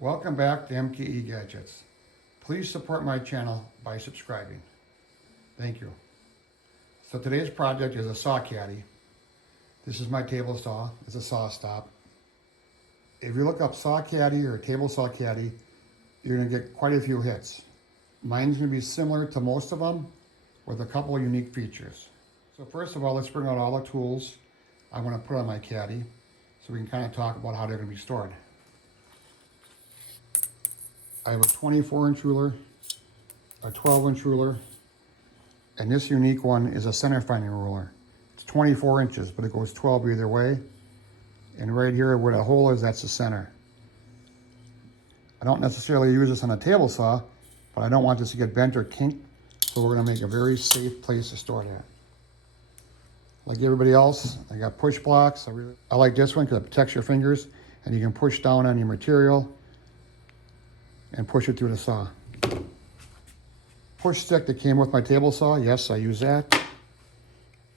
Welcome back to MKE Gadgets. Please support my channel by subscribing. Thank you. So today's project is a saw caddy. This is my table saw. It's a saw stop. If you look up saw caddy or table saw caddy, you're going to get quite a few hits. Mine's going to be similar to most of them with a couple of unique features. So first of all, let's bring out all the tools I want to put on my caddy so we can kind of talk about how they're going to be stored. I have a 24-inch ruler, a 12-inch ruler, and this unique one is a center finding ruler. It's 24 inches, but it goes 12 either way. And right here where the hole is, that's the center. I don't necessarily use this on a table saw, but I don't want this to get bent or kinked, so we're gonna make a very safe place to store that. Like everybody else, I got push blocks. I like this one because it protects your fingers, and you can push down on your material and push it through the saw. Push stick that came with my table saw, yes, I use that.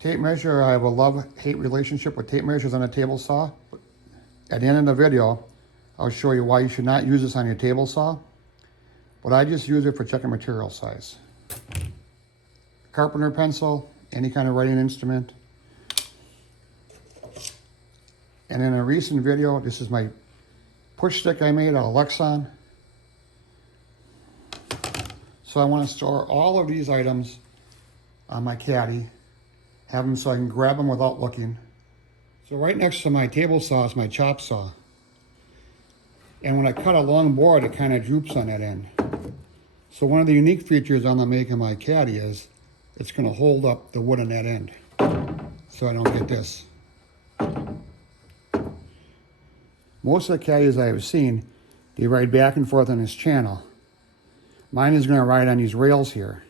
Tape measure, I have a love-hate relationship with tape measures on a table saw. At the end of the video, I'll show you why you should not use this on your table saw, but I just use it for checking material size. Carpenter pencil, any kind of writing instrument. And in a recent video, this is my push stick I made out of Lexan. So I want to store all of these items on my caddy, have them so I can grab them without looking. So right next to my table saw is my chop saw. And when I cut a long board, it kind of droops on that end. So one of the unique features I'm going to make in my caddy is it's going to hold up the wood on that end, so I don't get this. Most of the caddies I have seen, they ride back and forth on this channel. Mine is going to ride on these rails here,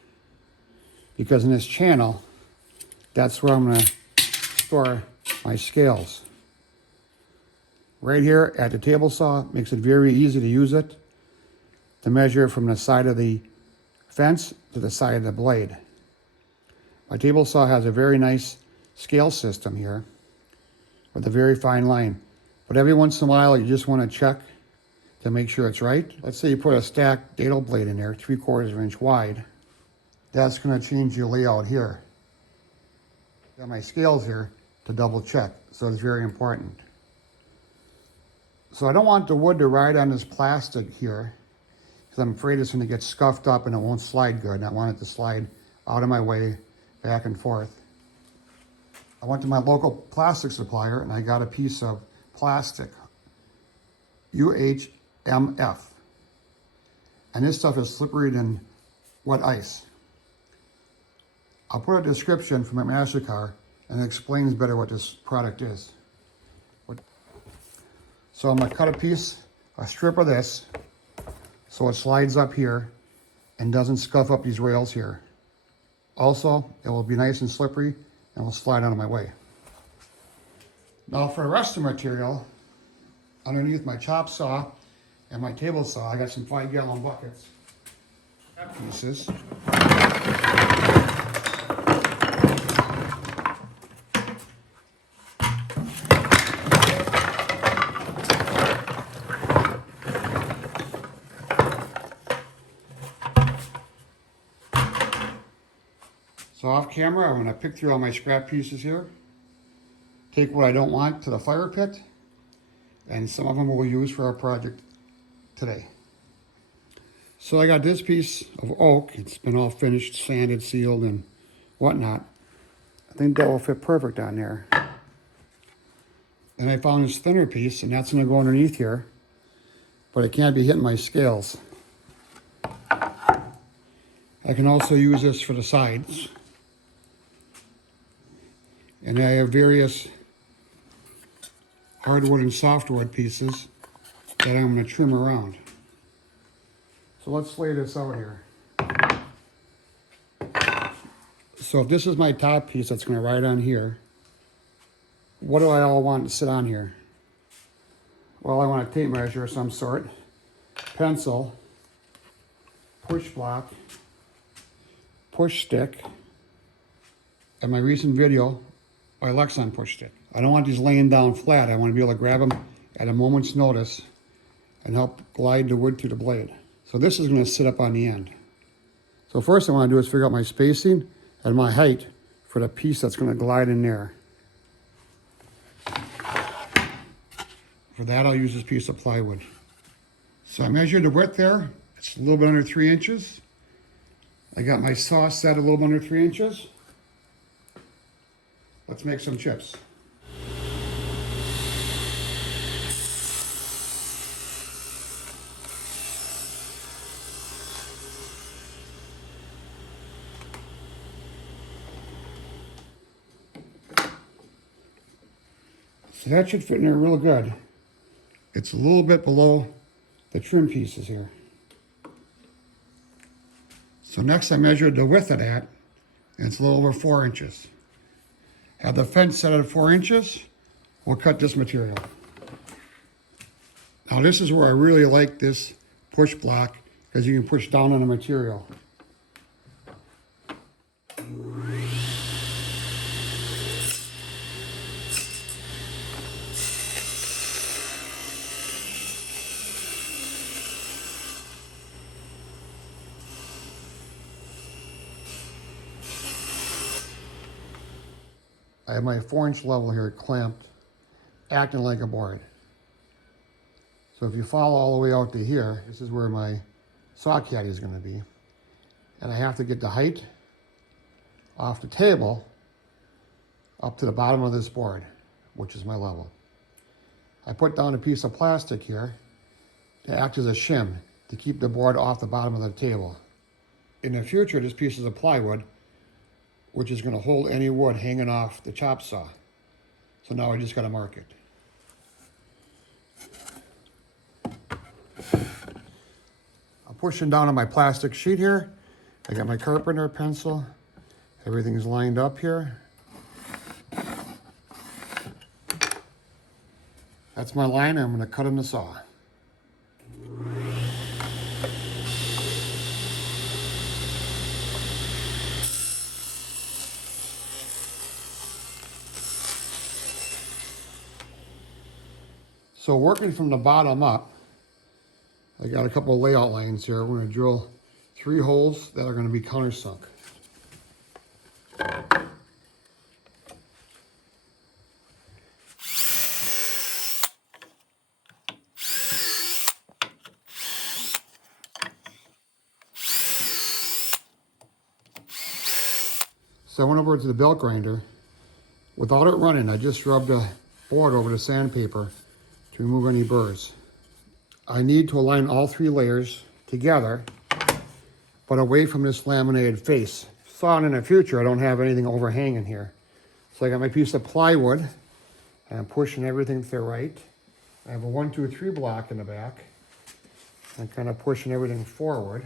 because in this channel, that's where I'm going to store my scales. Right here at the table saw makes it very easy to use it to measure from the side of the fence to the side of the blade. My table saw has a very nice scale system here with a very fine line. But every once in a while, you just want to check to make sure it's right. Let's say you put a stacked dado blade in there, 3/4 inch wide. That's going to change your layout here. Got my scales here to double check, so it's very important. So I don't want the wood to ride on this plastic here, because I'm afraid it's going to get scuffed up and it won't slide good. And I want it to slide out of my way, back and forth. I went to my local plastic supplier and I got a piece of plastic, UHMW. And this stuff is slippery than wet ice. I'll put a description from my MasterCard and it explains better what this product is. So I'm gonna cut a strip of this so it slides up here and doesn't scuff up these rails here. Also, it will be nice and slippery and will slide out of my way. Now for the rest of the material, underneath my chop saw and my table saw, I got some 5-gallon buckets, pieces. So off camera, I'm gonna pick through all my scrap pieces here, take what I don't want to the fire pit, and some of them we'll use for our project today. So I got this piece of oak. It's been all finished, sanded, sealed, and whatnot. I think that will fit perfect on there. And I found this thinner piece, and that's gonna go underneath here, but it can't be hitting my scales. I can also use this for the sides. And I have various hardwood and softwood pieces that I'm going to trim around. So let's lay this out here. So if this is my top piece that's going to ride on here, what do I all want to sit on here? Well, I want a tape measure of some sort, pencil, push block, push stick, and my recent video, my Lexan push stick. I don't want these laying down flat. I want to be able to grab them at a moment's notice and help glide the wood through the blade. So this is going to sit up on the end. So first I want to do is figure out my spacing and my height for the piece that's going to glide in there. For that I'll use this piece of plywood. So I measured the width there. It's a little bit under 3 inches. I got my saw set a little bit under 3 inches. Let's make some chips. So that should fit in there real good. It's a little bit below the trim pieces here. So next I measured the width of that, and it's a little over 4 inches. Have the fence set at 4 inches, we'll cut this material. Now this is where I really like this push block, because you can push down on the material. I have my 4-inch level here clamped, acting like a board. So if you follow all the way out to here, this is where my saw caddy is going to be. And I have to get the height off the table up to the bottom of this board, which is my level. I put down a piece of plastic here to act as a shim to keep the board off the bottom of the table. In the future, this piece is a plywood, which is going to hold any wood hanging off the chop saw. So now I just got to mark it. I'm pushing down on my plastic sheet here. I got my carpenter pencil. Everything's lined up here. That's my line. I'm going to cut in the saw. So working from the bottom up, I got a couple of layout lines here. We're going to drill 3 holes that are going to be countersunk. So I went over to the belt grinder. Without it running, I just rubbed a board over the sandpaper to remove any burrs. I need to align all 3 layers together, but away from this laminated face. So in the future, I don't have anything overhanging here. So I got my piece of plywood, and I'm pushing everything to the right. I have a 1, 2, 3 block in the back. I'm kind of pushing everything forward,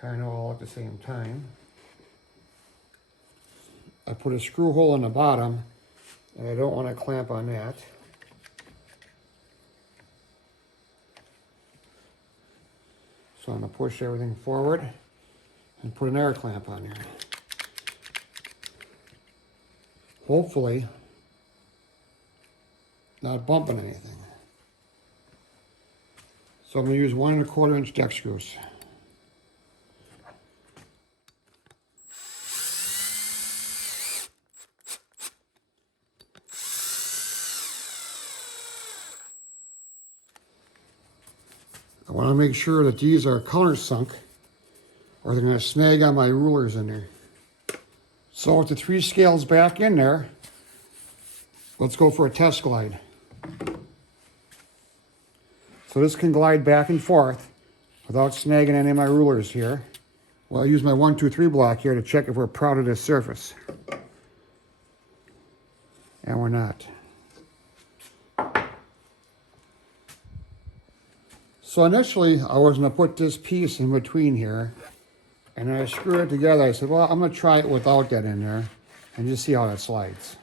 kind of all at the same time. I put a screw hole in the bottom, and I don't want to clamp on that. So I'm going to push everything forward and put an air clamp on here. Hopefully not bumping anything. So I'm going to use 1 1/4 inch deck screws. I want to make sure that these are countersunk, or they're going to snag on my rulers in there. So with the 3 scales back in there, let's go for a test glide. So this can glide back and forth without snagging any of my rulers here. Well, I'll use my 1, 2, 3 block here to check if we're proud of this surface. And we're not. So initially, I was going to put this piece in between here, and I screwed it together. I said, well, I'm going to try it without that in there and just see how that slides.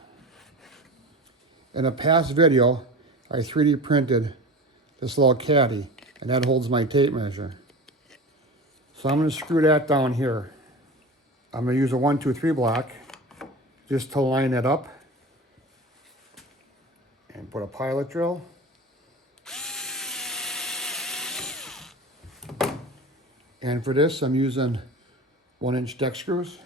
In a past video, I 3D printed this little caddy, and that holds my tape measure. So I'm going to screw that down here. I'm going to use a 1, 2, 3 block just to line it up and put a pilot drill. And for this, I'm using 1-inch deck screws.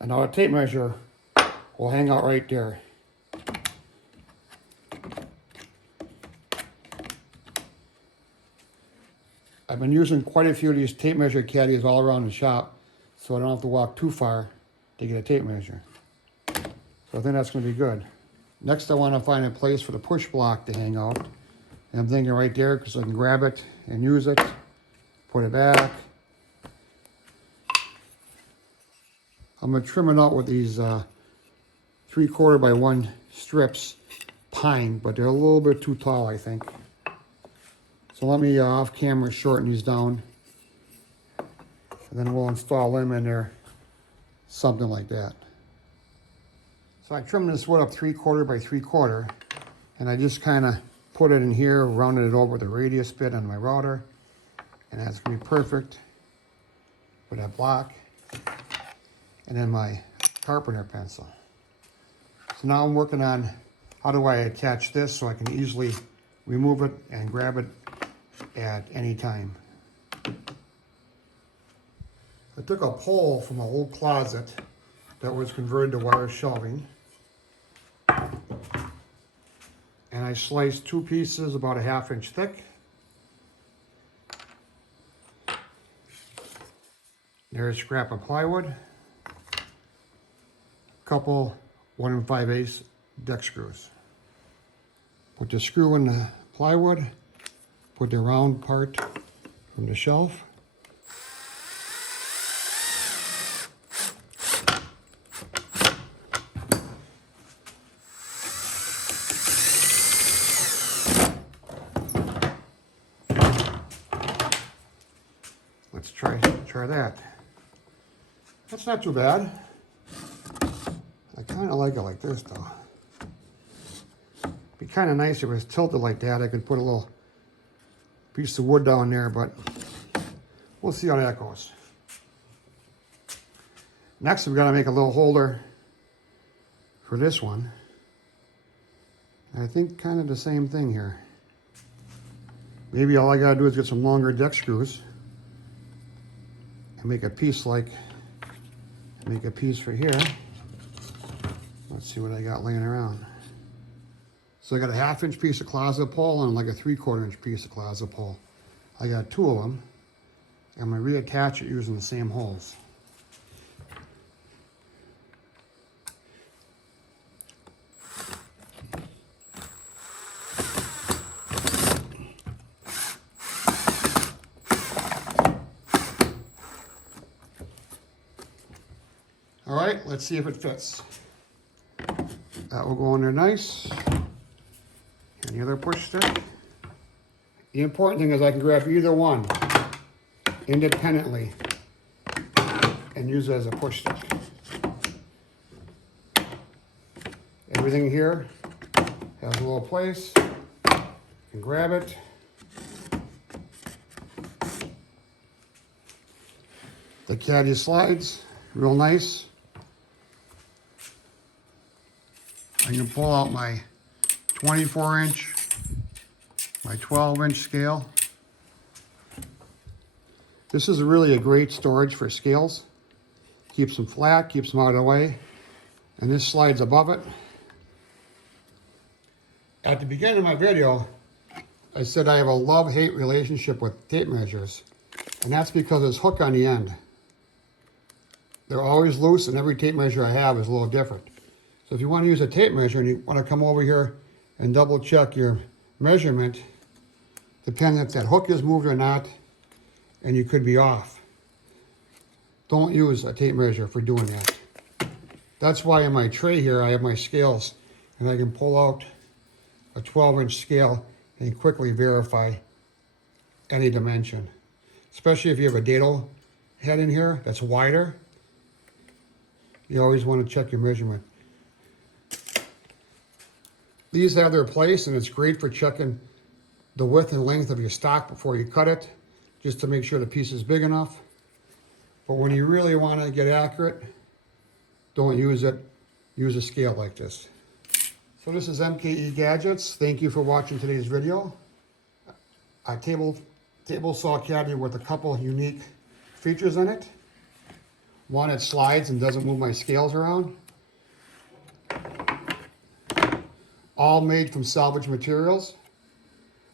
And now a tape measure will hang out right there. I've been using quite a few of these tape measure caddies all around the shop, so I don't have to walk too far to get a tape measure. So I think that's going to be good. Next, I want to find a place for the push block to hang out. And I'm thinking right there because I can grab it and use it, put it back. I'm going to trim it out with these 3/4 by 1 strips, pine, but they're a little bit too tall, I think. So let me off camera shorten these down, and then we'll install them in there, something like that. So I trimmed this wood up 3/4 by 3/4, and I just kind of put it in here, rounded it over with a radius bit on my router, and that's going to be perfect for that block. And then my carpenter pencil. So now I'm working on how do I attach this so I can easily remove it and grab it at any time. I took a pole from an old closet that was converted to wire shelving, and I sliced 2 pieces about a 1/2 inch thick. There's a scrap of plywood, couple 1 5/8 deck screws. Put the screw in the plywood, put the round part from the shelf. Let's try that. That's not too bad. I kind of like it like this though. Be kind of nice if it was tilted like that. I could put a little piece of wood down there, but we'll see how that goes. Next, we've got to make a little holder for this one. I think kind of the same thing here. Maybe all I got to do is get some longer deck screws and make a piece for here. Let's see what I got laying around. So I got a 1/2 inch piece of closet pole and like a 3/4 inch piece of closet pole. I got 2 of them. I'm going to reattach it using the same holes. All right, let's see if it fits. That will go in there nice. And the other push stick. The important thing is I can grab either one independently and use it as a push stick. Everything here has a little place. You can grab it. The Caddy slides real nice. I can pull out my 24 inch, my 12 inch scale. This is really a great storage for scales. Keeps them flat, keeps them out of the way. And this slides above it. At the beginning of my video, I said I have a love-hate relationship with tape measures. And that's because there's hook on the end. They're always loose, and every tape measure I have is a little different. So if you want to use a tape measure and you want to come over here and double check your measurement, depending if that hook is moved or not, and you could be off. Don't use a tape measure for doing that. That's why in my tray here I have my scales, and I can pull out a 12-inch scale and quickly verify any dimension. Especially if you have a dado head in here that's wider, you always want to check your measurement. These have their place, and it's great for checking the width and length of your stock before you cut it, just to make sure the piece is big enough. But when you really want to get accurate, don't use it. Use a scale like this. So this is MKE Gadgets. Thank you for watching today's video. I table saw Caddy with a couple unique features in it. One, it slides and doesn't move my scales around. All made from salvage materials.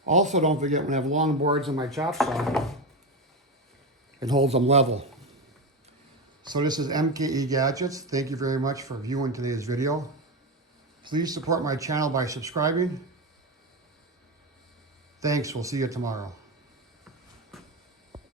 Also, don't forget, when I have long boards in my chop saw, it holds them level. So this is MKE Gadgets. Thank you very much for viewing today's video. Please support my channel by subscribing. Thanks. We'll see you tomorrow.